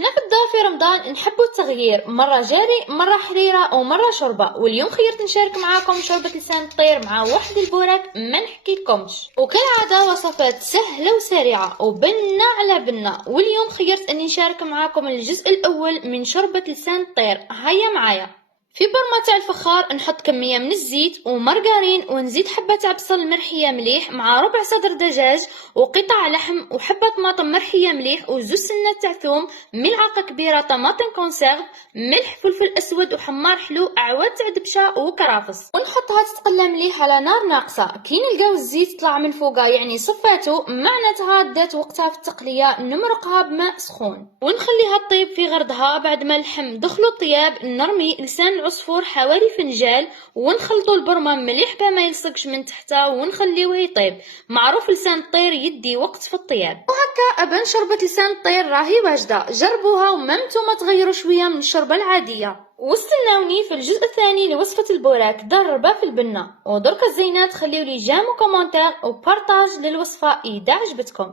احنا في الدار في رمضان نحبوا التغيير، مرة جاري مرة حريرة ومرة شوربة. واليوم خيرت نشارك معاكم شوربة لسان الطير مع واحد البوراك ما نحكيلكمش. وكالعادة وصفات سهلة وسريعة وبنة على بنة. واليوم خيرت اني نشارك معاكم الجزء الاول من شوربة لسان الطير. هيا معايا. في برمة تاع الفخار نحط كمية من الزيت ومارغرين ونزيد حبة تاع بصل مرحية مليح مع ربع صدر دجاج وقطع لحم وحبة طماطم مرحية مليح وزوج سنات تاع ثوم، ملعقة كبيرة طماطم كونسيرف، ملح، فلفل اسود وحمار حلو، اعواد تاع دبشة وكرافس. ونحطها تتقلى مليح على نار ناقصة. كي نلقاو الزيت طلع من فوقها يعني صفاتو، معناتها دات وقتها في التقلية. نمرقها بماء سخون ونخليها تطيب في غردها. بعد ما اللحم دخلو الطياب نرمي لسان العصفور حوالي فنجال ونخلطوا البرمة مليح باه ما يلصقش من تحتها ونخليوه يطيب. معروف لسان الطير يدي وقت في الطياب. وهكا ابان شوربة لسان الطير راهي واجدة. جربوها وممتو تغيروا شوية من الشوربة العادية. واستناوني في الجزء الثاني لوصفة البوراك دربة في البنة. ودرك الزينات خليولي جيم وكومنتير وبارطاج للوصفة اذا عجبتكم.